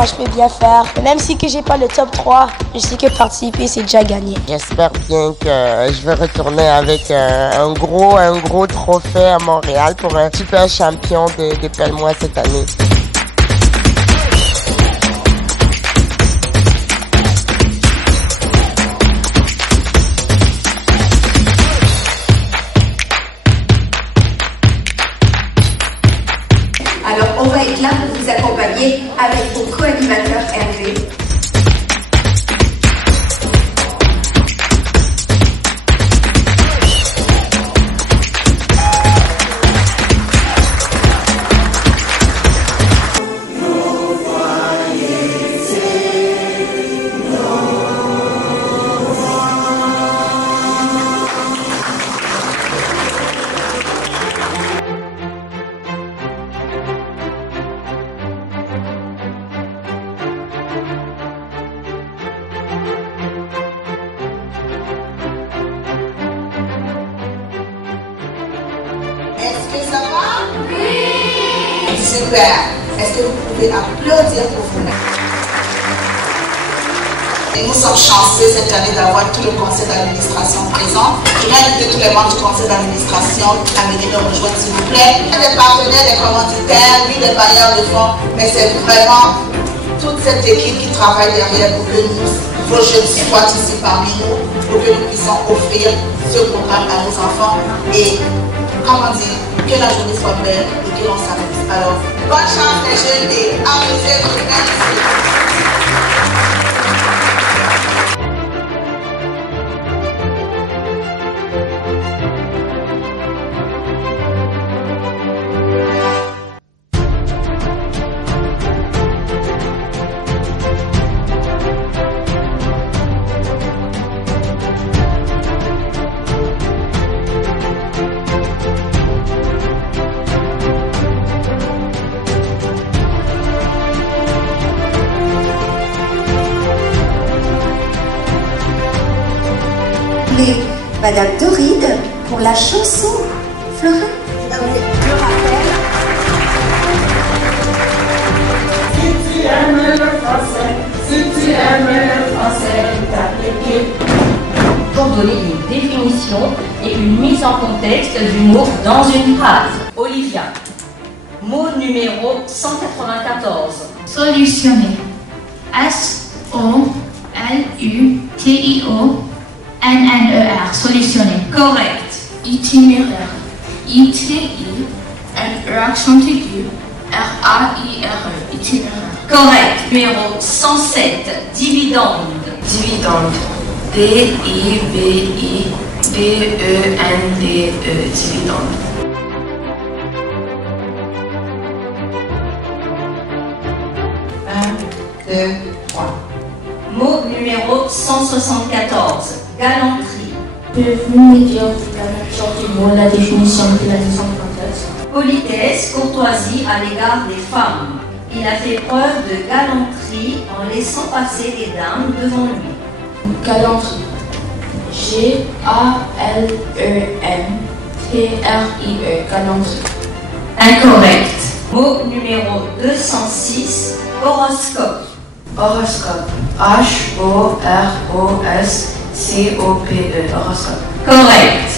moi je peux bien faire. Même si que j'ai pas le top 3, je sais que participer c'est déjà gagné. J'espère bien que je vais retourner avec un gros trophée à Montréal pour un super champion de Pelle-moi cette année. Alors, on va être là pour vous accompagner avec vos co-animateurs Hervé. Est-ce que ça va? Oui! Super! Est-ce que vous pouvez applaudir pour vous? Et nous sommes chanceux cette année d'avoir tout le conseil d'administration présent. Je vais inviter tous les membres du conseil d'administration à venir nous rejoindre s'il vous plaît. Des partenaires, des commanditaires, oui, des bailleurs de fonds, mais c'est vraiment toute cette équipe qui travaille derrière pour que vos jeunes soient ici parmi nous, pour que nous puissions offrir ce programme à nos enfants et, comment dire, que la journée soit belle et que l'on s'amuse. Alors, bonne chance les jeunes et amusez-vous, merci. Madame Doride pour la chanson Florent. Je rappelle. Si tu aimes le français, t'appliques. Pour donner une définition et une mise en contexte du mot dans une phrase. Olivia. Mot numéro 194. Solutionner. S-O-L-U-T-I-O-N-N-E-R. Solutionner. Correct. Itinéraire. I-T-I-N-E accent aigu. R-A-I-R-E. Itinéraire. Correct. Numéro 107. Dividende. Dividende. D-I-V-I-D-E-N-D-E. Dividende. 1, 2, 3. Mot numéro 174. Galanterie. Pouvez-vous me dire la même chose du mot, la définition de la défense? Politesse, courtoisie à l'égard des femmes. Il a fait preuve de galanterie en laissant passer les dames devant lui. Galanterie. G-A-L-E-N-T-R-I-E. Galanterie. Incorrect. Mot numéro 206. Horoscope. Horoscope. H-O-R-O-S-C-O-P-E. Horoscope. Correct.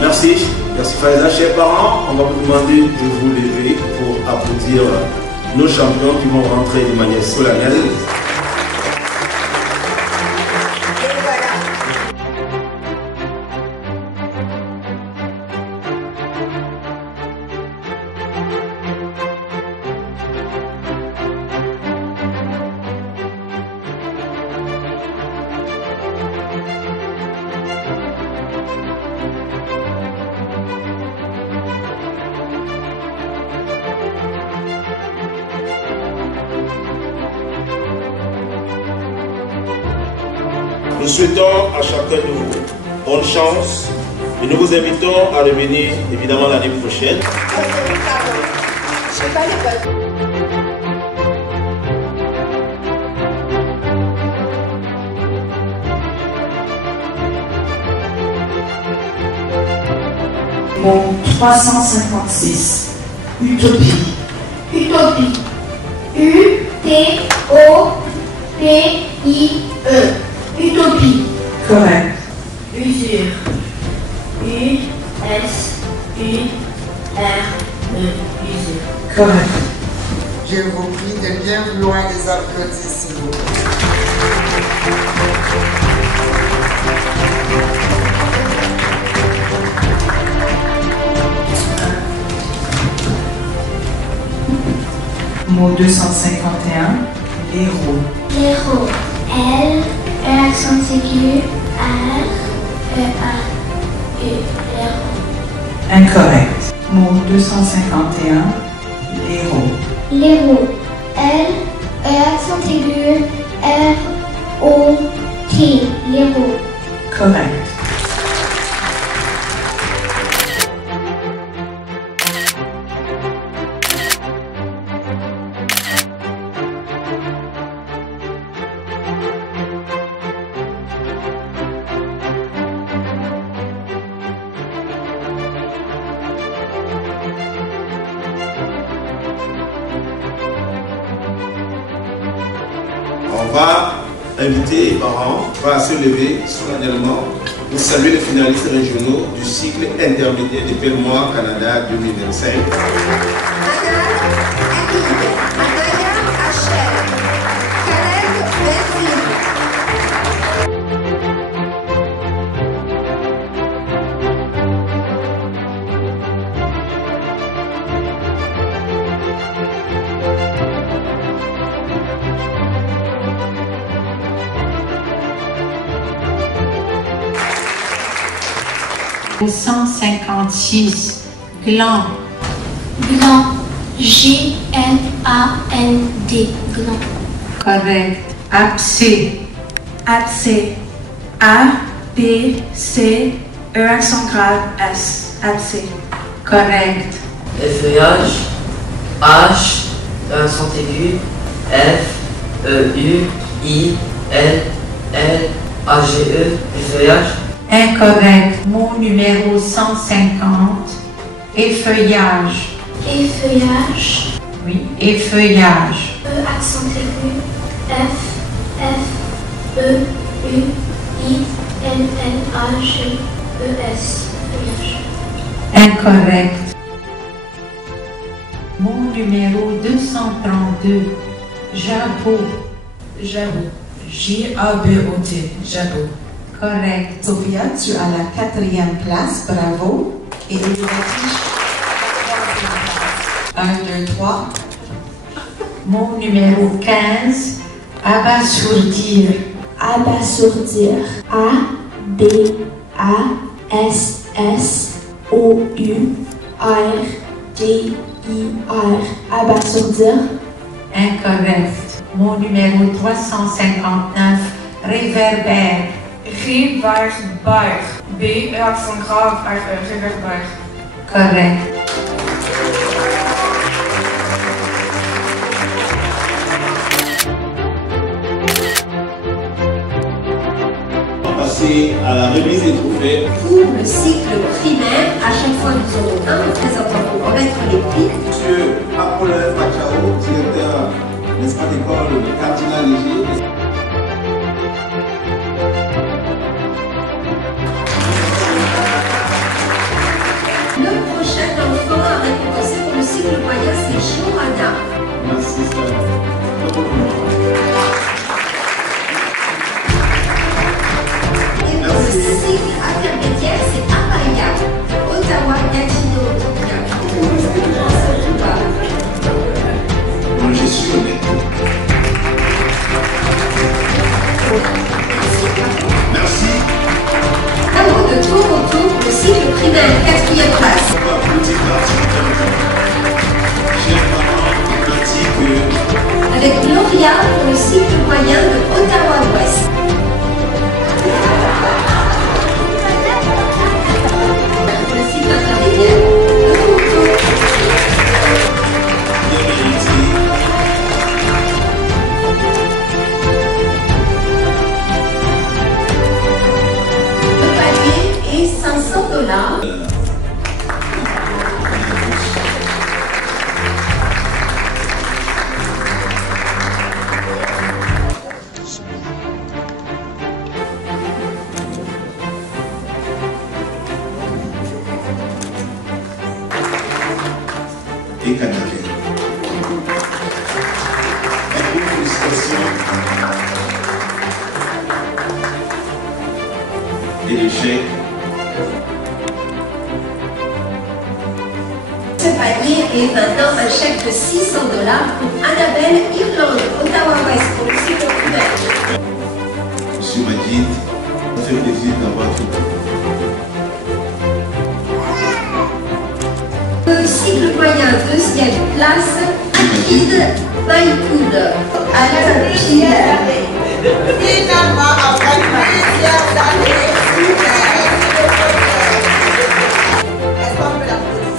Merci Faiza. Chers parents, on va vous demander de vous lever pour applaudir nos champions qui vont rentrer de manière solennelle. Nous souhaitons à chacun de vous bonne chance et nous vous invitons à revenir évidemment l'année prochaine. Mon 356. Utopie. Utopie. U-T-O-P-I-E. Utopie. Correct. Usure. U-S-U-R-E. Usure. Correct. Je vous prie de bien vouloir les applaudir, s'il vous plaît. Mot 251. L'héros. L'héros. L, E accent aigu, R, E, A, U. L'héros. Incorrect. Mot 251. L'héros. L'héros. L, E accent aigu, R, O, T. L'héros. Correct. On va inviter les parents à se lever solennellement pour saluer les finalistes régionaux du cycle intermédiaire de Pelmois Canada 2025. Le 156. Gland. Gland. G-L-A-N-D. Gland. Correct. Abcès. Abcès. A-B-C, E accent grave, S. Abcès. Correct. Effeuillage. H, accent aigu, F, E-U-I-L-L-A-G-E. Effeuillage. Incorrect. Mot numéro 150. Effeuillage. Effeuillage. Oui, effeuillage. E accent aigu. F, F, E, U, I, L, L, A, G, E, S. Feuillage. Incorrect. Mot numéro 232. Jabot. Jabot. J-A-B-O-T. Jabot. Correct. Sophia, tu as la 4e place, bravo. Et Elisabeth, 1, 2, 3. Mot numéro 15. Abasourdir. Abasourdir. A-B-A-S-S-O-U-R-D-I-R. Abasourdir. Incorrect. Mot numéro 359. Réverbère. Réverbère. B, E accent grave, R, E. Réverbère. Correct. Passer à la remise des trophées. Pour le cycle primaire, à chaque fois nous aurons un représentant pour remettre les prix. Monsieur Apollon Pachao, directeur, n'est-ce pas, d'école Cardinal Léger. Le prochain enfant à récompenser pour le cycle moyen, c'est Johanna. Merci, sœur. Et pour le cycle intermédiaire, c'est Amaya, Ottawa-Gatineau. Moi, je suis honnête. Merci. Bravo de Toronto, le cycle primaire, 4e place. On va applaudir chers parents, avec Gloria pour le cycle moyen de Ottawa-Ouest. et canadienne. Félicitations. Et le chèque. Ce panier est maintenant un chèque de $600 pour Annabelle Irlande, Ottawa-Ouest, pour le cycle primaire. Monsieur Majid, ça fait plaisir d'avoir tout. Le cycle moyen, deuxième place, Akid Maïkoud, Alain Gilles. Finalement, après plusieurs années, est-ce qu'on peut l'applaudir?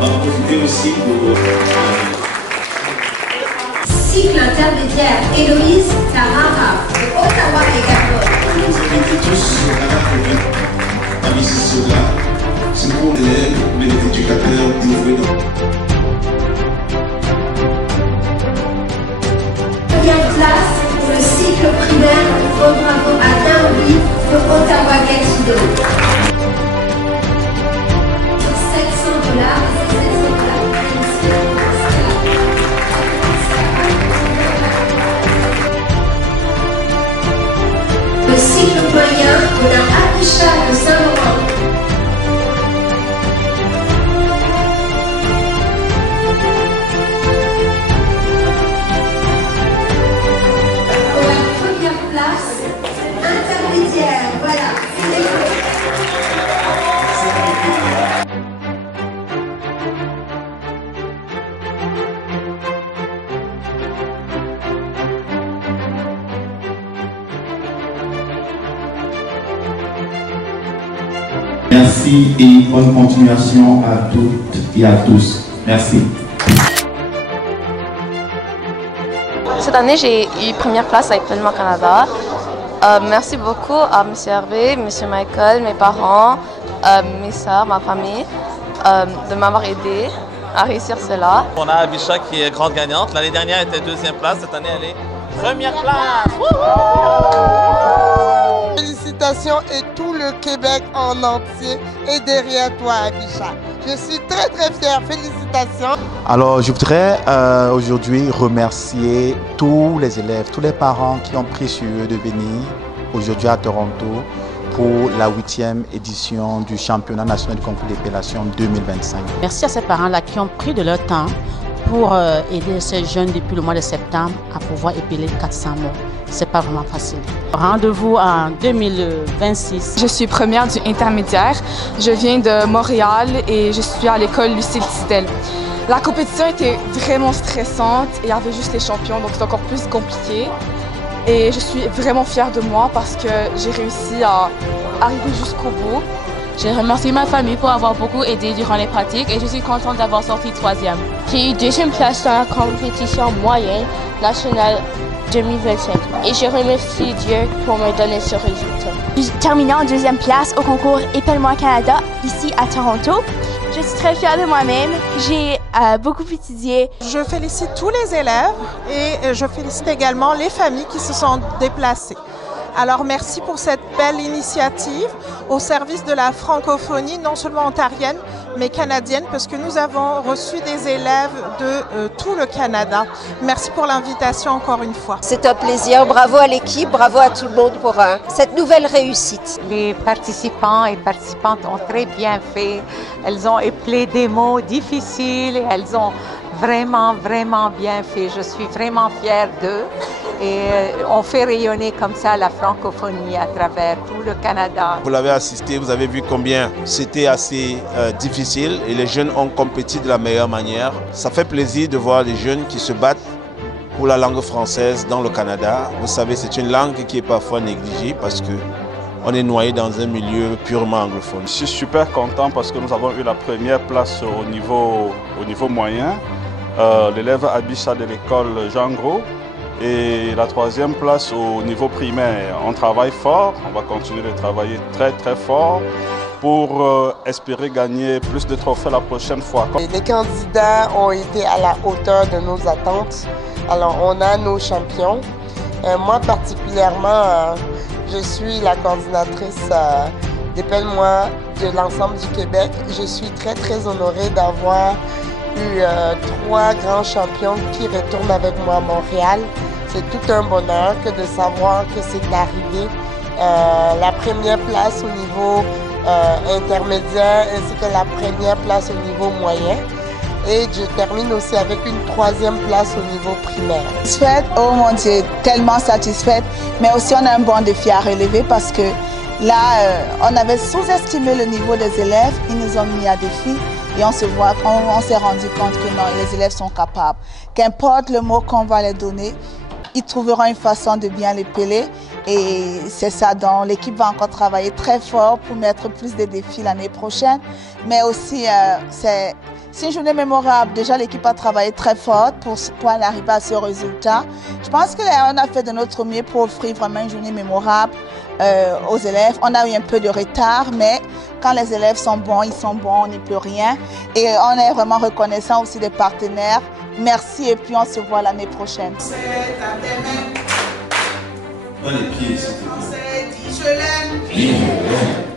On va profiter aussi pour... Cycle intermédiaire, Héloïse Tarara, de Ottawa également. Vous invitez tous à la première à visiter cela. C'est pour les élèves, mais les éducateurs d'ouvrir dans... Première place pour le cycle primaire, bravo à Naomi de Ottawa-Gatineau. $700 et $700. Le cycle moyen, on a Apisha de Saint-Laurent. Pour la première place, intermédiaire, voilà. Merci et bonne continuation à toutes et à tous. Merci. Cette année, j'ai eu première place avec Pleinement Canada. Merci beaucoup à M. Hervé, M. Michael, mes parents, mes soeurs, ma famille, de m'avoir aidé à réussir cela. On a Abisha qui est grande gagnante. L'année dernière, elle était deuxième place. Cette année, elle est première place. Félicitations et tout le Québec en entier est derrière toi, Abisha. Je suis très très fière. Félicitations. Alors, je voudrais aujourd'hui remercier tous les élèves, tous les parents qui ont pris sur eux de venir aujourd'hui à Toronto pour la 8e édition du championnat national du concours d'épellation 2025. Merci à ces parents-là qui ont pris de leur temps pour aider ces jeunes depuis le mois de septembre à pouvoir épeler 400 mots. C'est pas vraiment facile. Rendez-vous en 2026. Je suis première du intermédiaire. Je viens de Montréal et je suis à l'école Lucille Tistel. La compétition était vraiment stressante et il y avait juste les champions, donc c'est encore plus compliqué. Et je suis vraiment fière de moi parce que j'ai réussi à arriver jusqu'au bout. Je remercie ma famille pour avoir beaucoup aidé durant les pratiques et je suis contente d'avoir sorti 3e. J'ai eu 2e place dans la compétition moyenne nationale 2025 et je remercie Dieu pour me donner ce résultat. J'ai terminé en 2e place au concours Épelle-moi Canada ici à Toronto. Je suis très fière de moi-même, j'ai beaucoup étudié. Je félicite tous les élèves et je félicite également les familles qui se sont déplacées. Alors merci pour cette belle initiative au service de la francophonie, non seulement ontarienne, mais canadienne, parce que nous avons reçu des élèves de tout le Canada. Merci pour l'invitation encore une fois. C'est un plaisir. Bravo à l'équipe, bravo à tout le monde pour cette nouvelle réussite. Les participants et participantes ont très bien fait. Elles ont éplé des mots difficiles et elles ont vraiment bien fait. Je suis vraiment fière d'eux. Et on fait rayonner comme ça la francophonie à travers tout le Canada. Vous l'avez assisté, vous avez vu combien c'était assez difficile et les jeunes ont compétit de la meilleure manière. Ça fait plaisir de voir les jeunes qui se battent pour la langue française dans le Canada. Vous savez, c'est une langue qui est parfois négligée parce qu'on est noyé dans un milieu purement anglophone. Je suis super content parce que nous avons eu la première place au niveau moyen. L'élève Abisha de l'école Jean Gros. Et la 3e place au niveau primaire. On travaille fort, on va continuer de travailler très fort pour espérer gagner plus de trophées la prochaine fois. Les candidats ont été à la hauteur de nos attentes. Alors on a nos champions Moi particulièrement, je suis la coordinatrice d'Épelle-moi de l'ensemble du Québec. Je suis très honorée d'avoir eu 3 grands champions qui retournent avec moi à Montréal. C'est tout un bonheur que de savoir que c'est arrivé. La première place au niveau intermédiaire ainsi que la première place au niveau moyen. Et je termine aussi avec une 3e place au niveau primaire. Satisfaite, oh mon Dieu, tellement satisfaite. Mais aussi on a un bon défi à relever parce que là, on avait sous-estimé le niveau des élèves. Ils nous ont mis à défi et on s'est rendu compte que non, les élèves sont capables. Qu'importe le mot qu'on va leur donner, ils trouveront une façon de bien les peler. Et c'est ça, donc l'équipe va encore travailler très fort pour mettre plus de défis l'année prochaine. Mais aussi, c'est une journée mémorable. Déjà, l'équipe a travaillé très fort pour en arriver à ce résultat. Je pense qu'on a fait de notre mieux pour offrir vraiment une journée mémorable aux élèves. On a eu un peu de retard, mais quand les élèves sont bons, ils sont bons, on n'y peut rien. Et on est vraiment reconnaissant aussi des partenaires. Merci et puis on se voit l'année prochaine. Dans les pieds, s'il te plaît. Je l'aime.